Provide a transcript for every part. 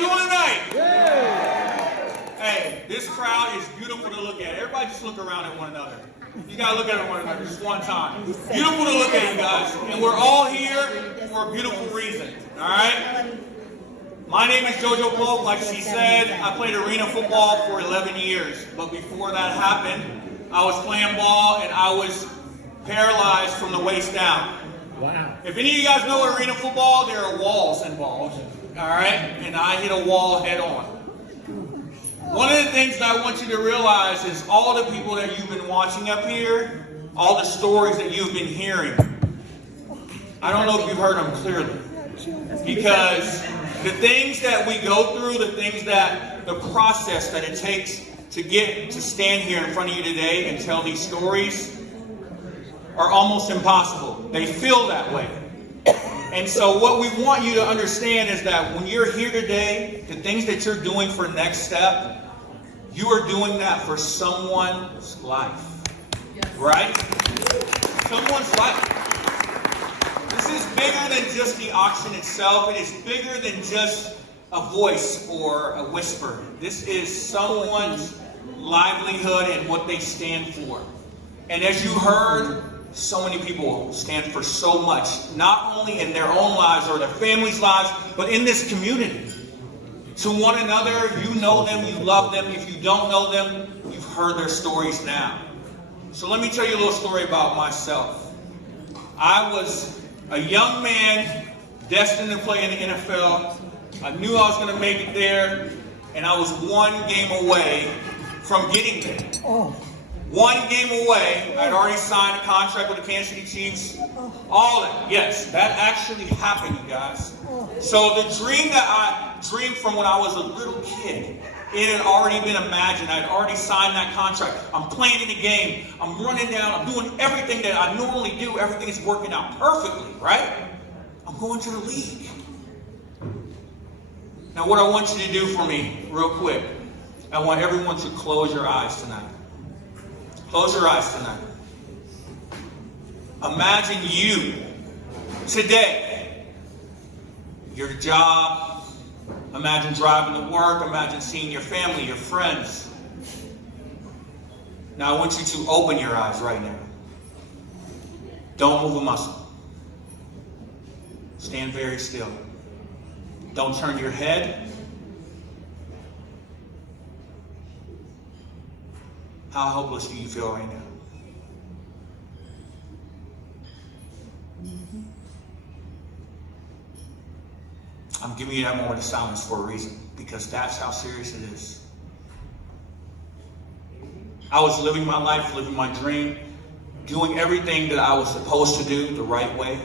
doing tonight? Hey, this crowd is beautiful to look at. Everybody just look around at one another. You gotta look at one another just one time. Beautiful to look at, you guys. And we're all here for a beautiful reason. All right? My name is JoJo Polk. Like she said, I played arena football for 11 years. But before that happened, I was playing ball and I was paralyzed from the waist down. Wow. If any of you guys know arena football, there are walls involved. All right? And I hit a wall head on. One of the things that I want you to realize is all the people that you've been watching up here, all the stories that you've been hearing, I don't know if you've heard them clearly. Because the things that we go through, the process that it takes to get to stand here in front of you today and tell these stories are almost impossible. They feel that way. And so what we want you to understand is that when you're here today, the things that you're doing for Next Step, you are doing that for someone's life. Right? Someone's life. This is bigger than just the auction itself. It is bigger than just a voice or a whisper. This is someone's livelihood and what they stand for. And as you heard, so many people stand for so much, not only in their own lives or their families' lives, but in this community. To one another, you know them, you love them. If you don't know them, you've heard their stories now. So let me tell you a little story about myself. I was a young man destined to play in the NFL. I knew I was going to make it there, and I was one game away from getting there. One game away. I'd already signed a contract with the Kansas City Chiefs. All that. Yes, that actually happened, you guys. So the dream that I dreamed from when I was a little kid, it had already been imagined. I'd already signed that contract. I'm playing in the game. I'm running down. I'm doing everything that I normally do. Everything is working out perfectly, right? I'm going to the league. Now what I want you to do for me, real quick, I want everyone to close your eyes tonight. Close your eyes tonight. Imagine you today, your job. Imagine driving to work. Imagine seeing your family, your friends. Now I want you to open your eyes right now. Don't move a muscle. Stand very still. Don't turn your head. How hopeless do you feel right now? I'm giving you that moment of silence for a reason, because that's how serious it is. I was living my life, living my dream, doing everything that I was supposed to do the right way.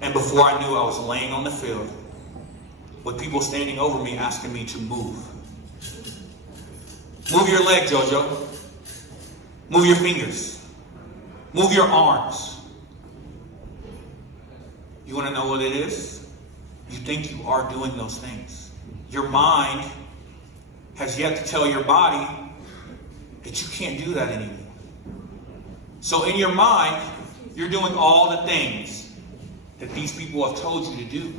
And before I knew, I was laying on the field with people standing over me asking me to move. Move your leg, JoJo. Move your fingers. Move your arms. You want to know what it is? You think you are doing those things. Your mind has yet to tell your body that you can't do that anymore. So in your mind, you're doing all the things that these people have told you to do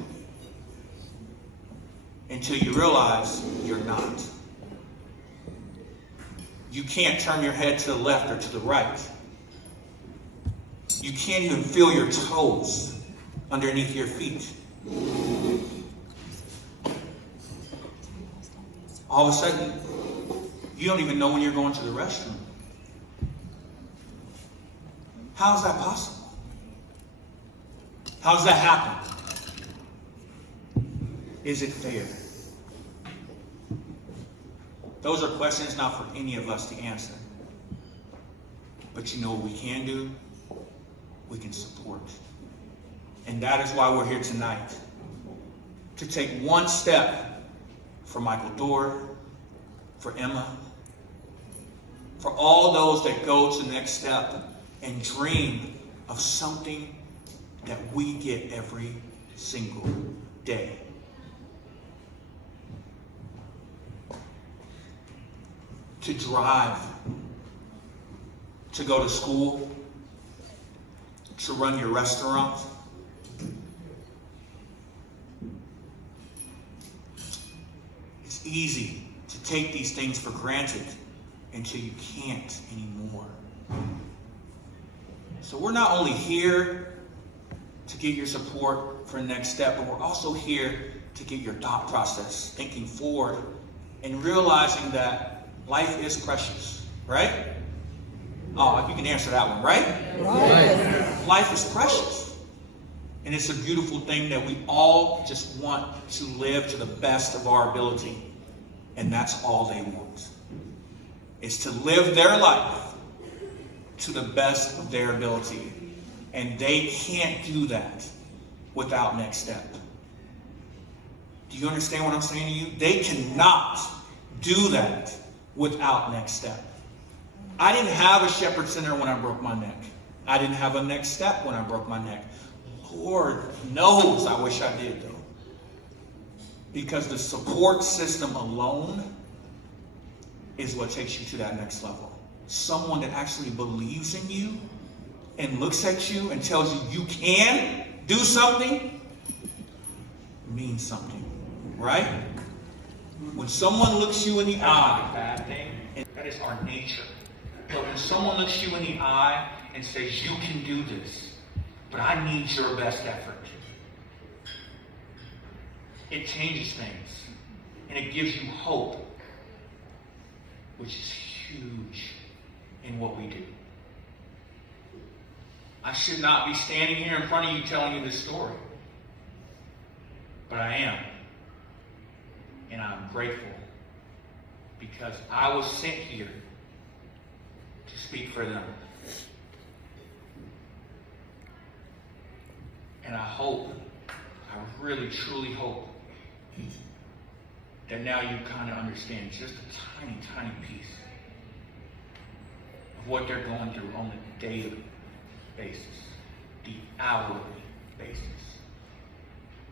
until you realize you're not. You can't turn your head to the left or to the right. You can't even feel your toes underneath your feet. All of a sudden, you don't even know when you're going to the restroom. How is that possible? How does that happen? Is it fair? Those are questions not for any of us to answer. But you know what we can do? We can support. And that is why we're here tonight. To take one step for Michael Dorr, for Emma, for all those that go to the next step and dream of something that we get every single day. To drive, to go to school, to run your restaurant, easy to take these things for granted until you can't anymore. So we're not only here to get your support for the next step, but we're also here to get your thought process, thinking forward, and realizing that life is precious, right? Oh, you can answer that one, right? Right. Life is precious. And it's a beautiful thing that we all just want to live to the best of our ability. And that's all they want. Is to live their life to the best of their ability. And they can't do that without next step. Do you understand what I'm saying to you? They cannot do that without next step. I didn't have a Shepherd Center when I broke my neck. I didn't have a next step when I broke my neck. Lord knows I wish I did, though. Because the support system alone is what takes you to that next level. Someone that actually believes in you and looks at you and tells you you can do something means something, right? When someone looks you in the eye, bad thing, and that is our nature. But when someone looks you in the eye and says, you can do this, but I need your best effort, it changes things. And it gives you hope, which is huge in what we do. I should not be standing here in front of you telling you this story. But I am. And I'm grateful because I was sent here to speak for them. And I hope, I really truly hope, that now you kind of understand just a tiny, tiny piece of what they're going through on a daily basis, the hourly basis,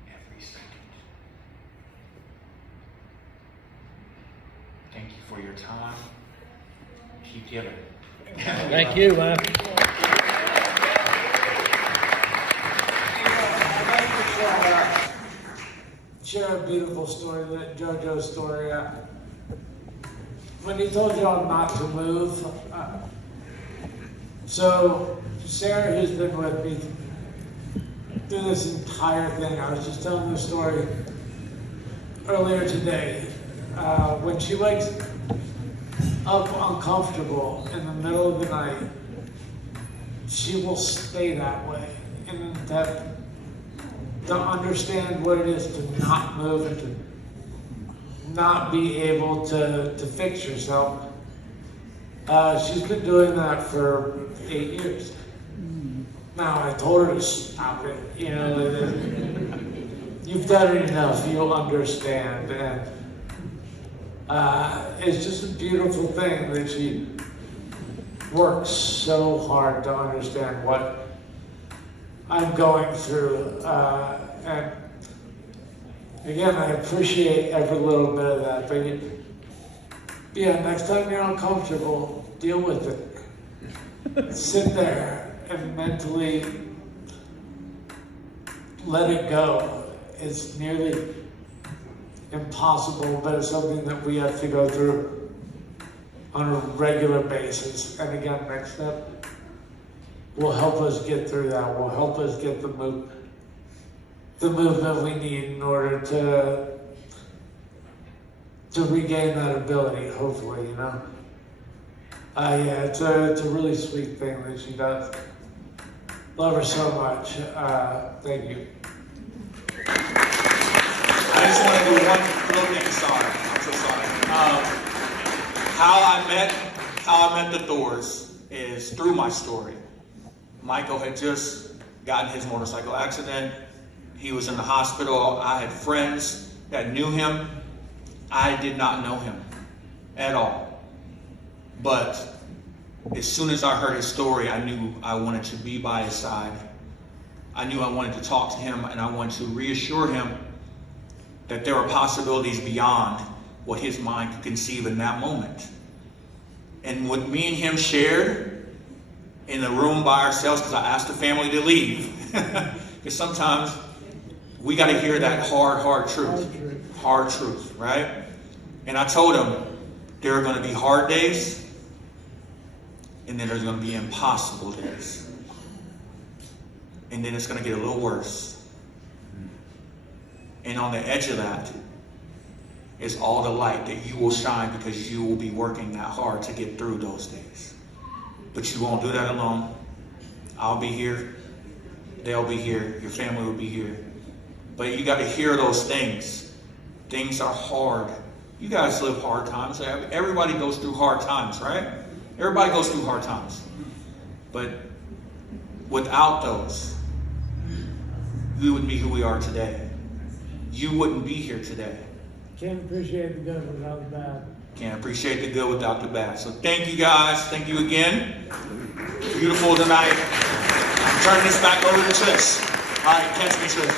every second. Thank you for your time. Keep giving. Thank you, man. Share a beautiful story, that JoJo's story. When he told y'all not to move, so Sarah, who's been with me through this entire thing, I was just telling this story earlier today. When she wakes up uncomfortable in the middle of the night, she will stay that way in an attempt to understand what it is to not move and to not be able to fix yourself. She's been doing that for 8 years. Now, I told her to stop it. You know, you've done it enough, you'll understand. And it's just a beautiful thing that she works so hard to understand what I'm going through, and again, I appreciate every little bit of that, but yeah, next time you're uncomfortable, deal with it. Sit there and mentally let it go. It's nearly impossible, but it's something that we have to go through on a regular basis. And again, next step will help us get through that, will help us get the movement we need in order to regain that ability, hopefully, you know. Yeah, it's a really sweet thing that she does. Love her so much. Thank you. I just want to do one little thing. Sorry, I'm so sorry. How I met the Thors is through my story. Michael had just gotten his motorcycle accident. He was in the hospital. I had friends that knew him. I did not know him at all. But as soon as I heard his story, I knew I wanted to be by his side. I knew I wanted to talk to him, and I wanted to reassure him that there were possibilities beyond what his mind could conceive in that moment. And what me and him shared in the room by ourselves, because I asked the family to leave, because sometimes we got to hear that hard truth, right? And I told them there are going to be hard days, and then there's going to be impossible days. And then it's going to get a little worse. And on the edge of that is all the light that you will shine, because you will be working that hard to get through those days. But you won't do that alone. I'll be here. They'll be here. Your family will be here. But you got to hear those things. Things are hard. You guys live hard times. Everybody goes through hard times, right? Everybody goes through hard times. But without those, we wouldn't be who we are today. You wouldn't be here today. Can't appreciate the good without the bad. Can't appreciate the good without the bad. So thank you guys. Thank you again. Beautiful tonight. I'm turning this back over to Trish. All right, catch me, Trish.